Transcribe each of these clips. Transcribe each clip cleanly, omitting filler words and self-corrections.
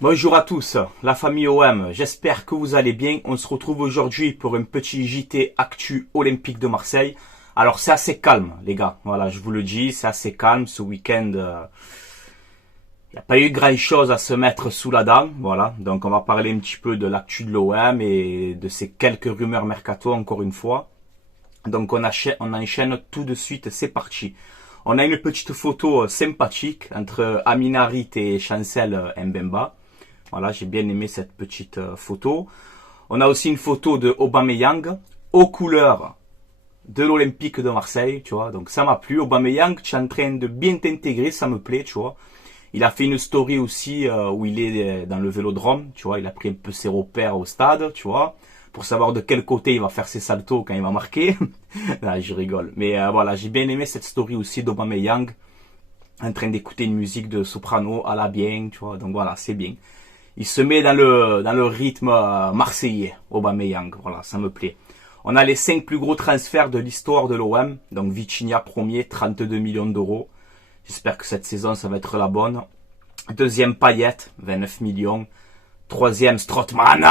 Bonjour à tous, la famille OM, j'espère que vous allez bien. On se retrouve aujourd'hui pour un petit JT Actu Olympique de Marseille. Alors c'est assez calme les gars, voilà je vous le dis, c'est assez calme ce week-end. Il n'y a pas eu grand chose à se mettre sous la dent, voilà. Donc on va parler un petit peu de l'actu de l'OM et de ces quelques rumeurs mercato encore une fois. Donc on enchaîne tout de suite, c'est parti. On a une petite photo sympathique entre Amin Harit et Chancel Mbemba. Voilà, j'ai bien aimé cette petite photo. On a aussi une photo de Aubameyang aux couleurs de l'Olympique de Marseille, tu vois. Donc ça m'a plu. Aubameyang, tu es en train de bien t'intégrer, ça me plaît, tu vois. Il a fait une story aussi où il est dans le vélodrome, tu vois. Il a pris un peu ses repères au stade, tu vois, pour savoir de quel côté il va faire ses saltos quand il va marquer. Là, je rigole. Mais voilà, j'ai bien aimé cette story aussi d'Aubameyang en train d'écouter une musique de soprano à la bien, tu vois. Donc voilà, c'est bien. Il se met dans le rythme marseillais, Aubameyang. Voilà, ça me plaît. On a les 5 plus gros transferts de l'histoire de l'OM. Donc Vitinha premier, 32 millions d'euros. J'espère que cette saison, ça va être la bonne. Deuxième, Payet, 29 millions. Troisième, Strootman.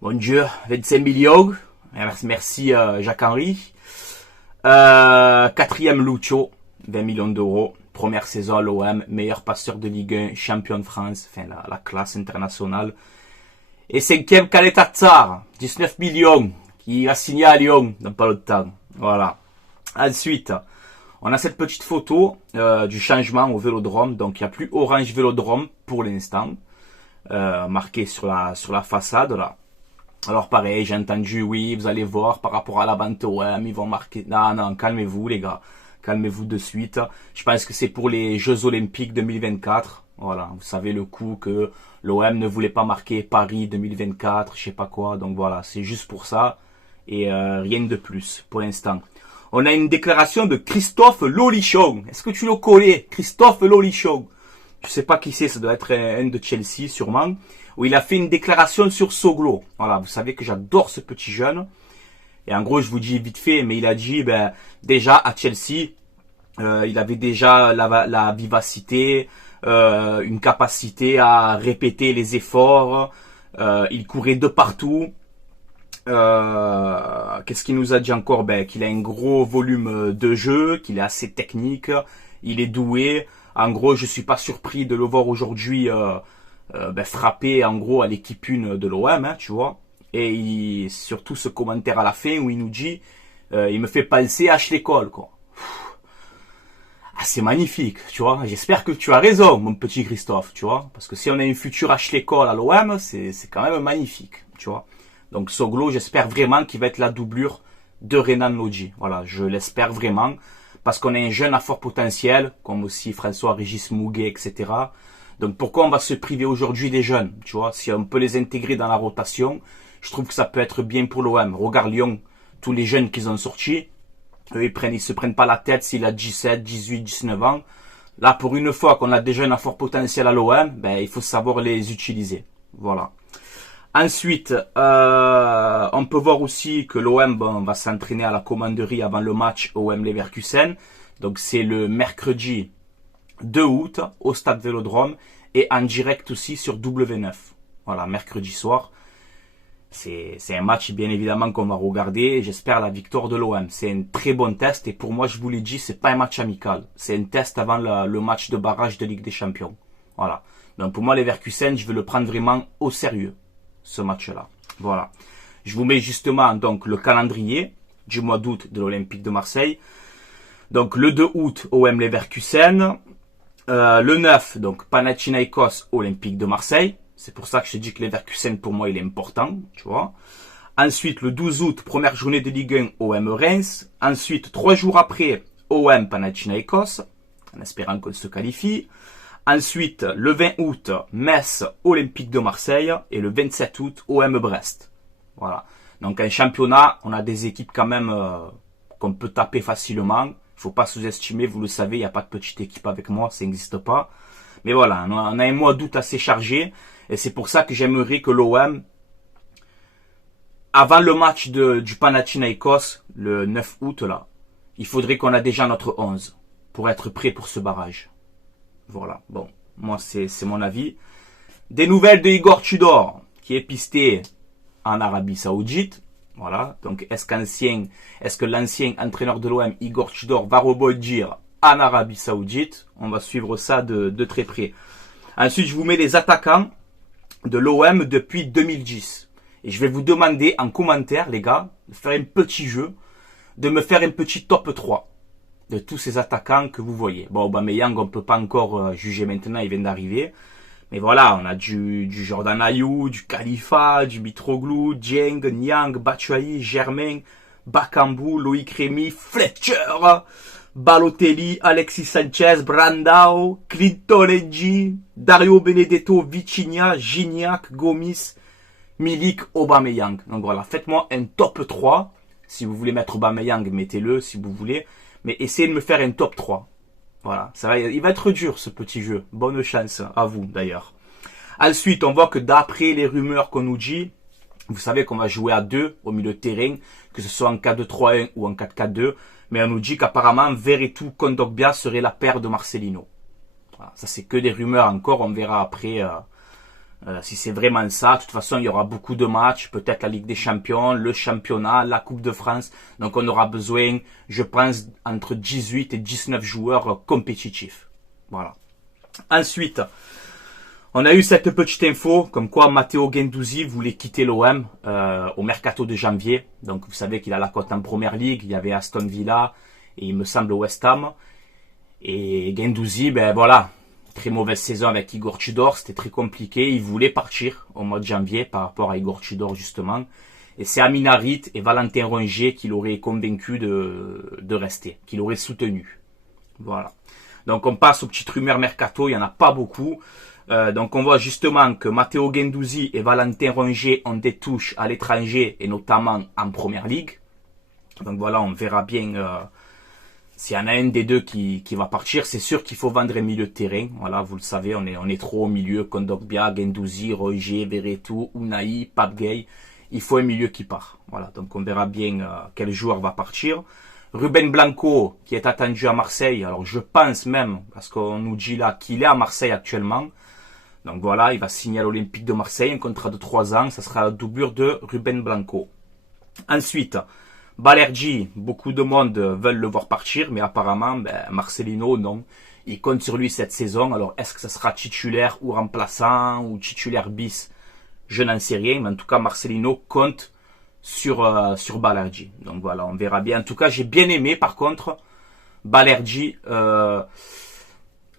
Mon Dieu, 25 millions. Merci Jacques-Henri. Quatrième, Lucho, 20 millions d'euros. Première saison à l'OM, meilleur passeur de Ligue 1, champion de France, enfin la classe internationale. Et cinquième, Khaled Tsar, 19 millions, qui va signer à Lyon dans pas longtemps. Voilà. Ensuite, on a cette petite photo du changement au Vélodrome. Donc il n'y a plus Orange Vélodrome pour l'instant, marqué sur la façade là. Alors pareil, j'ai entendu, oui, vous allez voir, par rapport à la vente OM, ils vont marquer... Non, non, calmez-vous les gars. Calmez-vous de suite. Je pense que c'est pour les Jeux Olympiques 2024. Voilà, vous savez le coup que l'OM ne voulait pas marquer Paris 2024, je sais pas quoi. Donc voilà, c'est juste pour ça. Et rien de plus pour l'instant. On a une déclaration de Christophe Lolichon. Est-ce que tu le connais, Christophe Lolichon? Je sais pas qui c'est, ça doit être un de Chelsea sûrement. Où il a fait une déclaration sur Soglo. Voilà, vous savez que j'adore ce petit jeune. Et en gros, je vous dis vite fait, mais il a dit, ben, déjà à Chelsea, il avait déjà la vivacité, une capacité à répéter les efforts. Il courait de partout. Qu'est-ce qu'il nous a dit encore? Ben, qu'il a un gros volume de jeu, qu'il est assez technique, il est doué. En gros, je suis pas surpris de le voir aujourd'hui ben, frapper en gros à l'équipe 1 de l'OM, hein, tu vois. Et surtout ce commentaire à la fin où il nous dit il me fait penser à Ashley Cole, quoi. Ah, c'est magnifique, tu vois. J'espère que tu as raison, mon petit Christophe, tu vois. Parce que si on a une future Ashley Cole à l'OM, c'est quand même magnifique, tu vois. Donc Soglo, j'espère vraiment qu'il va être la doublure de Renan Lodji. Voilà, je l'espère vraiment. Parce qu'on a un jeune à fort potentiel, comme aussi François-Régis Mouguet, etc. Donc pourquoi on va se priver aujourd'hui des jeunes, tu vois. Si on peut les intégrer dans la rotation, je trouve que ça peut être bien pour l'OM. Regarde Lyon, tous les jeunes qu'ils ont sortis, eux, ils se prennent pas la tête s'il a 17, 18, 19 ans. Là, pour une fois qu'on a des jeunes à fort potentiel à l'OM, ben, il faut savoir les utiliser. Voilà. Ensuite, on peut voir aussi que l'OM va s'entraîner à la commanderie avant le match OM Leverkusen. Donc c'est le mercredi 2 août au stade Vélodrome et en direct aussi sur W9. Voilà, mercredi soir. C'est un match bien évidemment qu'on va regarder. J'espère la victoire de l'OM. C'est un très bon test et pour moi, je vous l'ai dit, c'est pas un match amical. C'est un test avant le match de barrage de Ligue des Champions. Voilà. Donc pour moi, Leverkusen, je vais le prendre vraiment au sérieux, ce match-là. Voilà. Je vous mets justement donc le calendrier du mois d'août de l'Olympique de Marseille. Donc le 2 août, OM Leverkusen. Le 9, donc Panathinaikos, Olympique de Marseille. C'est pour ça que je te dis que Leverkusen, pour moi, il est important, tu vois. Ensuite, le 12 août, première journée de Ligue 1, OM Reims. Ensuite, 3 jours après, OM Panathinaikos, en espérant qu'on se qualifie. Ensuite, le 20 août, Metz, Olympique de Marseille. Et le 27 août, OM Brest. Voilà. Donc, en championnat, on a des équipes quand même qu'on peut taper facilement. Il faut pas sous-estimer, vous le savez, il n'y a pas de petite équipe avec moi, ça n'existe pas. Mais voilà, on a un mois d'août assez chargé. Et c'est pour ça que j'aimerais que l'OM, avant le match du Panathinaikos, le 9 août, là, il faudrait qu'on a déjà notre 11 pour être prêt pour ce barrage. Voilà, bon, moi c'est mon avis. Des nouvelles de Igor Tudor, qui est pisté en Arabie Saoudite. Voilà. Donc, est-ce que l'ancien entraîneur de l'OM, Igor Tudor, va rebondir en Arabie Saoudite? On va suivre ça de très près. Ensuite, je vous mets les attaquants de l'OM depuis 2010. Et je vais vous demander en commentaire, les gars, de faire un petit jeu, de me faire un petit top 3 de tous ces attaquants que vous voyez. Bon, Aubameyang, on ne peut pas encore juger maintenant, il vient d'arriver. Mais voilà, on a du Jordan Ayew, du Khalifa, du Mitroglou, Dieng, Niang, Batshuayi, Germain, Bakambu, Loïc Rémy, Fletcher, Balotelli, Alexis Sanchez, Brandao, Clinton Ng, Dario Benedetto, Vitinha, Gignac, Gomis, Milik, Aubameyang. Donc voilà, faites-moi un top 3. Si vous voulez mettre Aubameyang, mettez-le si vous voulez. Mais essayez de me faire un top 3. Voilà, ça va, il va être dur ce petit jeu. Bonne chance à vous d'ailleurs. Ensuite, on voit que d'après les rumeurs qu'on nous dit, vous savez qu'on va jouer à 2 au milieu de terrain, que ce soit en 4-2-3-1 ou en 4-4-2. Mais on nous dit qu'apparemment Veretout, Kondogbia serait la paire de Marcelino. Voilà, ça c'est que des rumeurs encore, on verra après si c'est vraiment ça. De toute façon, il y aura beaucoup de matchs, peut-être la Ligue des Champions, le championnat, la Coupe de France. Donc on aura besoin, je pense, entre 18 et 19 joueurs compétitifs. Voilà. Ensuite, on a eu cette petite info, comme quoi Matteo Guendouzi voulait quitter l'OM au mercato de janvier. Donc vous savez qu'il a la cote en Première Ligue, il y avait Aston Villa et il me semble West Ham. Et Guendouzi, ben voilà, très mauvaise saison avec Igor Tudor, c'était très compliqué. Il voulait partir au mois de janvier par rapport à Igor Tudor justement. Et c'est Amin Harit et Valentin Rongier qui l'auraient convaincu de rester, qui l'auraient soutenu. Voilà. Donc on passe aux petites rumeurs mercato, il n'y en a pas beaucoup. Donc on voit justement que Matteo Guendouzi et Valentin Rongier ont des touches à l'étranger et notamment en Première Ligue. Donc voilà, on verra bien s'il y en a un des deux qui va partir. C'est sûr qu'il faut vendre un milieu de terrain. Voilà, vous le savez, on est trop au milieu. Kondogbia, Guendouzi, Rongier, Veretout, Unai, Pape Gueye. Il faut un milieu qui part. Voilà, donc on verra bien quel joueur va partir. Ruben Blanco, qui est attendu à Marseille. Alors je pense même, parce qu'on nous dit là qu'il est à Marseille actuellement. Donc voilà, il va signer à l'Olympique de Marseille, un contrat de 3 ans. Ça sera la doublure de Ruben Blanco. Ensuite, Balerdi, beaucoup de monde veulent le voir partir, mais apparemment, Marcelino, non. Il compte sur lui cette saison. Alors, est-ce que ça sera titulaire ou remplaçant ou titulaire bis? Je n'en sais rien, mais en tout cas, Marcelino compte sur Balerdi. Donc voilà, on verra bien. En tout cas, j'ai bien aimé, par contre, Balerdi,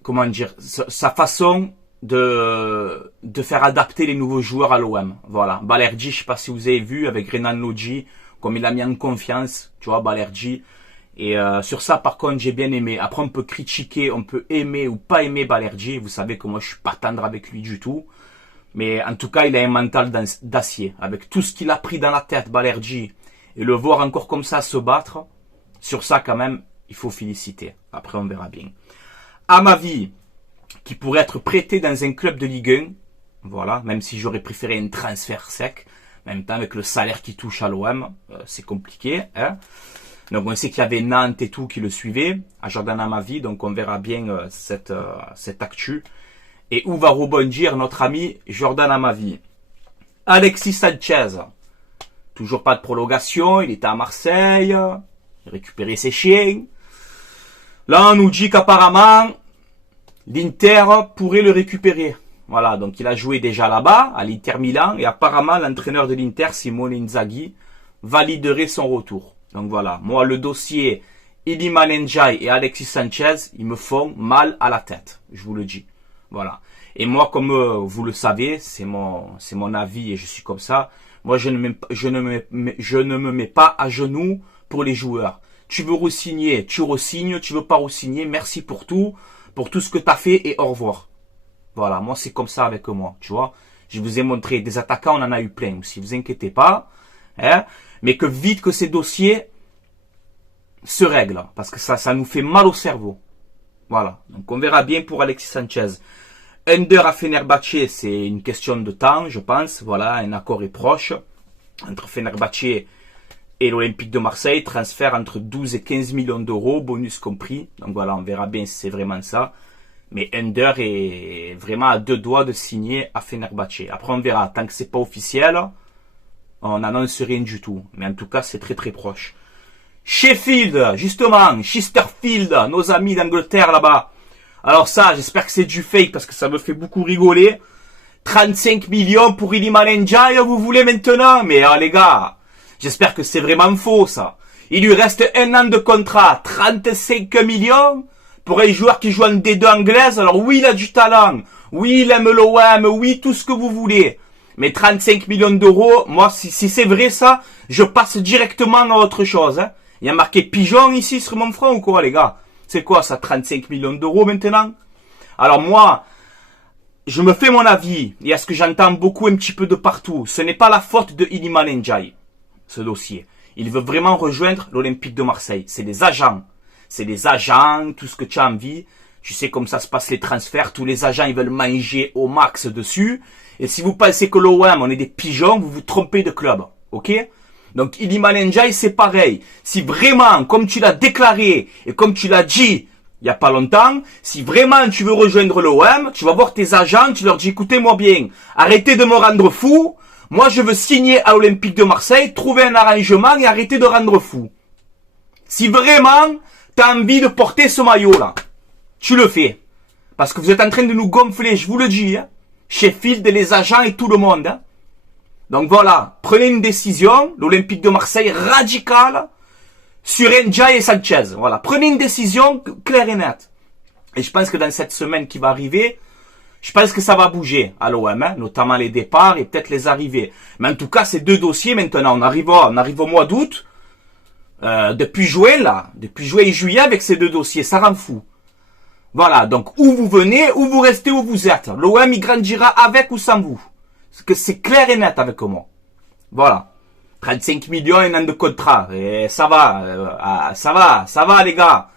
comment dire, sa façon de faire adapter les nouveaux joueurs à l'OM. Voilà, Balerdi, je sais pas si vous avez vu avec Renan Lodji, comme il a mis en confiance, tu vois, Balerdi. Et sur ça, par contre, j'ai bien aimé. Après, on peut critiquer, on peut aimer ou pas aimer Balerdi. Vous savez que moi, je suis pas tendre avec lui du tout. Mais en tout cas, il a un mental d'acier. Avec tout ce qu'il a pris dans la tête, Balerdi, et le voir encore comme ça se battre, sur ça, quand même, il faut féliciter. Après, on verra bien. À ma vie, qui pourrait être prêté dans un club de Ligue 1, voilà, même si j'aurais préféré un transfert sec. En même temps, avec le salaire qui touche à l'OM, c'est compliqué. Hein. Donc on sait qu'il y avait Nantes et tout qui le suivait, à Jordan Amavi, donc on verra bien cette actu. Et où va rebondir notre ami Jordan Amavi? Alexis Sanchez, toujours pas de prolongation, il était à Marseille, il a récupéré ses chiens. Là on nous dit qu'apparemment, l'Inter pourrait le récupérer. Voilà, donc il a joué déjà là-bas, à l'Inter Milan, et apparemment l'entraîneur de l'Inter, Simone Inzaghi, validerait son retour. Donc voilà, moi le dossier Iliman Ndiaye et Alexis Sanchez, ils me font mal à la tête, je vous le dis. Voilà. Et moi, comme vous le savez, c'est mon avis et je suis comme ça. Moi, je ne me mets pas à genoux pour les joueurs. Tu veux re-signer, tu re-signes, tu veux pas re-signer, merci pour tout ce que tu as fait et au revoir. Voilà, moi c'est comme ça avec moi, tu vois. Je vous ai montré des attaquants, on en a eu plein aussi, vous inquiétez pas. Hein, mais que vite que ces dossiers se règlent, parce que ça nous fait mal au cerveau. Voilà, donc on verra bien pour Alexis Sanchez. Under à Fenerbahçe, c'est une question de temps, je pense. Voilà, un accord est proche entre Fenerbahçe et l'Olympique de Marseille. Transfert entre 12 et 15 millions d'euros, bonus compris. Donc voilà, on verra bien si c'est vraiment ça. Mais Ender est vraiment à 2 doigts de signer à Fenerbahçe. Après, on verra. Tant que c'est pas officiel, on n'annonce rien du tout. Mais en tout cas, c'est très très proche. Sheffield, justement, Chesterfield, nos amis d'Angleterre là-bas. Alors ça, j'espère que c'est du fake parce que ça me fait beaucoup rigoler. 35 millions pour Iliman Ndiaye, vous voulez maintenant? Mais les gars, j'espère que c'est vraiment faux ça. Il lui reste 1 an de contrat, 35 millions pour un joueur qui joue en D2 anglaise. Alors oui, il a du talent, oui, il aime l'OM, oui, tout ce que vous voulez. Mais 35 millions d'euros, moi, si c'est vrai ça, je passe directement à autre chose. Hein. Il y a marqué pigeon ici sur mon front ou quoi, les gars? C'est quoi ça, 35 millions d'euros maintenant? Alors moi, je me fais mon avis, et à ce que j'entends beaucoup un petit peu de partout, ce n'est pas la faute de Iliman Ndiaye, ce dossier. Il veut vraiment rejoindre l'Olympique de Marseille. C'est des agents. C'est des agents, tout ce que tu as envie. Tu sais comme ça se passe les transferts. Tous les agents, ils veulent manger au max dessus. Et si vous pensez que l'OM, on est des pigeons, vous vous trompez de club. Ok? Donc, Iliman Ndiaye, c'est pareil. Si vraiment, comme tu l'as déclaré, et comme tu l'as dit, il n'y a pas longtemps, si vraiment tu veux rejoindre l'OM, tu vas voir tes agents, tu leur dis, écoutez-moi bien, arrêtez de me rendre fou. Moi, je veux signer à l'Olympique de Marseille, trouver un arrangement et arrêter de rendre fou. Si vraiment, tu as envie de porter ce maillot-là, tu le fais. Parce que vous êtes en train de nous gonfler, je vous le dis. Hein. Sheffield, les agents et tout le monde. Hein. Donc voilà, prenez une décision, l'Olympique de Marseille radicale, sur Ndiaye et Sanchez. Voilà, prenez une décision claire et nette. Et je pense que dans cette semaine qui va arriver, je pense que ça va bouger à l'OM, hein, notamment les départs et peut-être les arrivées. Mais en tout cas, ces 2 dossiers maintenant, on arrive au mois d'août, depuis juin et juillet avec ces 2 dossiers, ça rend fou. Voilà, donc où vous venez, où vous restez, où vous êtes. L'OM, il grandira avec ou sans vous. Parce que c'est clair et net avec moi. Voilà. 35 millions, 1 an de contrat. Et ça va les gars.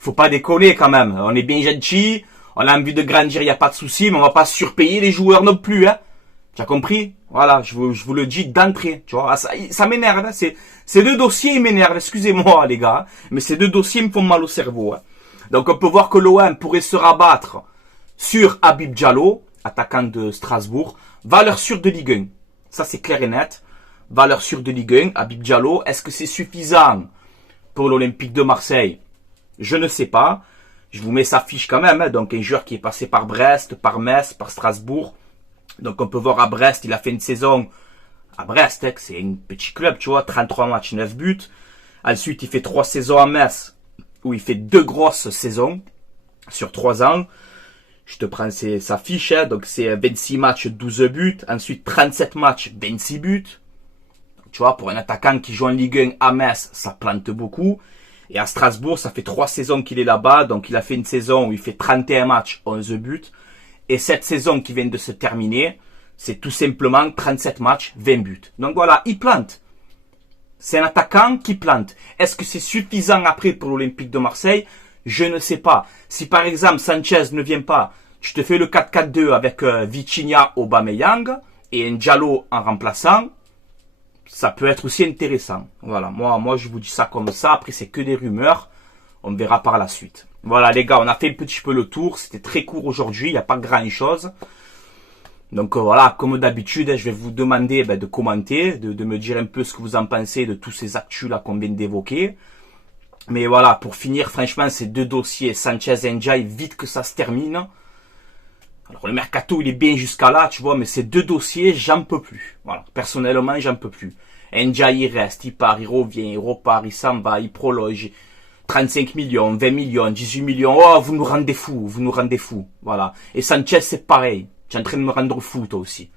Faut pas déconner quand même. On est bien gentils. On a envie de grandir, il n'y a pas de souci, mais on va pas surpayer les joueurs non plus, hein. Tu as compris? Voilà, je vous le dis d'entrée, tu vois. Ça m'énerve, hein. Ces 2 dossiers, ils m'énervent, excusez-moi, les gars. Mais ces 2 dossiers me font mal au cerveau, hein. Donc, on peut voir que l'OM pourrait se rabattre sur Habib Diallo, attaquant de Strasbourg. Valeur sûre de Ligue 1. Ça, c'est clair et net. Valeur sûre de Ligue 1, Habib Diallo. Est-ce que c'est suffisant pour l'Olympique de Marseille? Je ne sais pas. Je vous mets sa fiche quand même. Hein. Donc, un joueur qui est passé par Brest, par Metz, par Strasbourg. Donc, on peut voir à Brest, il a fait une saison à Brest. Hein, c'est un petit club, tu vois. 33 matchs, 9 buts. Ensuite, il fait 3 saisons à Metz, où il fait 2 grosses saisons sur 3 ans. Je te prends sa fiche. Hein. Donc, c'est 26 matchs, 12 buts. Ensuite, 37 matchs, 26 buts. Donc, tu vois, pour un attaquant qui joue en Ligue 1 à Metz, ça plante beaucoup. Et à Strasbourg, ça fait 3 saisons qu'il est là-bas. Donc, il a fait une saison où il fait 31 matchs, 11 buts. Et cette saison qui vient de se terminer, c'est tout simplement 37 matchs, 20 buts. Donc voilà, il plante. C'est un attaquant qui plante. Est-ce que c'est suffisant après pour l'Olympique de Marseille? Je ne sais pas. Si par exemple Sanchez ne vient pas, tu te fais le 4-4-2 avec Vitinha, Aubameyang et un Diallo en remplaçant. Ça peut être aussi intéressant. Voilà, moi je vous dis ça comme ça. Après, c'est que des rumeurs. On verra par la suite. Voilà les gars, on a fait un petit peu le tour. C'était très court aujourd'hui, il n'y a pas grand-chose. Donc voilà, comme d'habitude, je vais vous demander de commenter, de me dire un peu ce que vous en pensez de tous ces actus-là qu'on vient d'évoquer. Mais voilà, pour finir, franchement, ces 2 dossiers, Sanchez et Ndiaye, vite que ça se termine. Alors le mercato, il est bien jusqu'à là, tu vois, mais ces 2 dossiers, j'en peux plus. Voilà, personnellement, j'en peux plus. Ndiaye, il reste, il part, il revient, il repart, il s'en va, il prologe. 35 millions, 20 millions, 18 millions. Oh, vous nous rendez fous, vous nous rendez fous. Voilà. Et Sanchez, c'est pareil. Tu es en train de me rendre fou, toi aussi.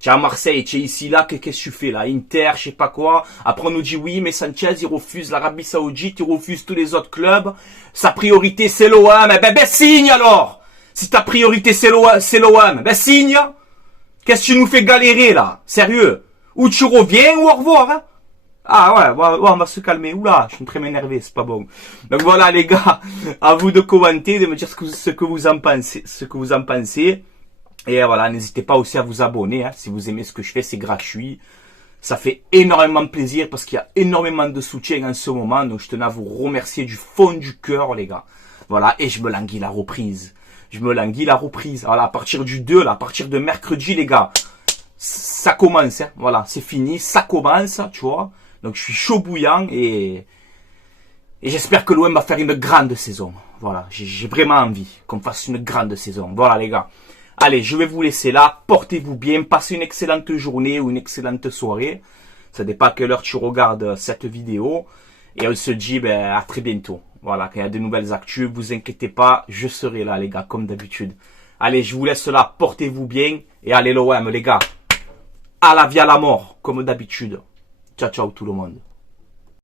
Tu es à Marseille, tu es ici, là, qu'est-ce que tu fais, là? Inter, je sais pas quoi. Après, on nous dit, oui, mais Sanchez, il refuse l'Arabie Saoudite, il refuse tous les autres clubs. Sa priorité, c'est l'OM. Ben, signe, alors! Si ta priorité, c'est l'OM, ben, signe! Qu'est-ce que tu nous fais galérer, là? Sérieux? Ou tu reviens, ou au revoir, hein? Ah ouais, on va se calmer. Oula, je suis en train de m'énerver, c'est pas bon. Donc voilà les gars, à vous de commenter, de me dire ce que vous en pensez, Et voilà, n'hésitez pas aussi à vous abonner, hein, si vous aimez ce que je fais, c'est gratuit. Ça fait énormément plaisir parce qu'il y a énormément de soutien en ce moment. Donc je tenais à vous remercier du fond du cœur les gars. Voilà, et je me languis la reprise. Je me languis la reprise. Voilà, à partir du 2, là, à partir de mercredi, les gars, ça commence. Hein. Voilà, c'est fini, ça commence, tu vois. Donc je suis chaud bouillant et j'espère que l'OM va faire une grande saison. Voilà, j'ai vraiment envie qu'on fasse une grande saison. Voilà les gars. Allez, je vais vous laisser là. Portez-vous bien, passez une excellente journée ou une excellente soirée. Ça dépend à quelle heure tu regardes cette vidéo. Et on se dit à très bientôt. Voilà, quand il y a de nouvelles actus, vous inquiétez pas, je serai là les gars, comme d'habitude. Allez, je vous laisse là, portez-vous bien. Et allez l'OM les gars. À la vie à la mort, comme d'habitude. Ciao ciao tout le monde.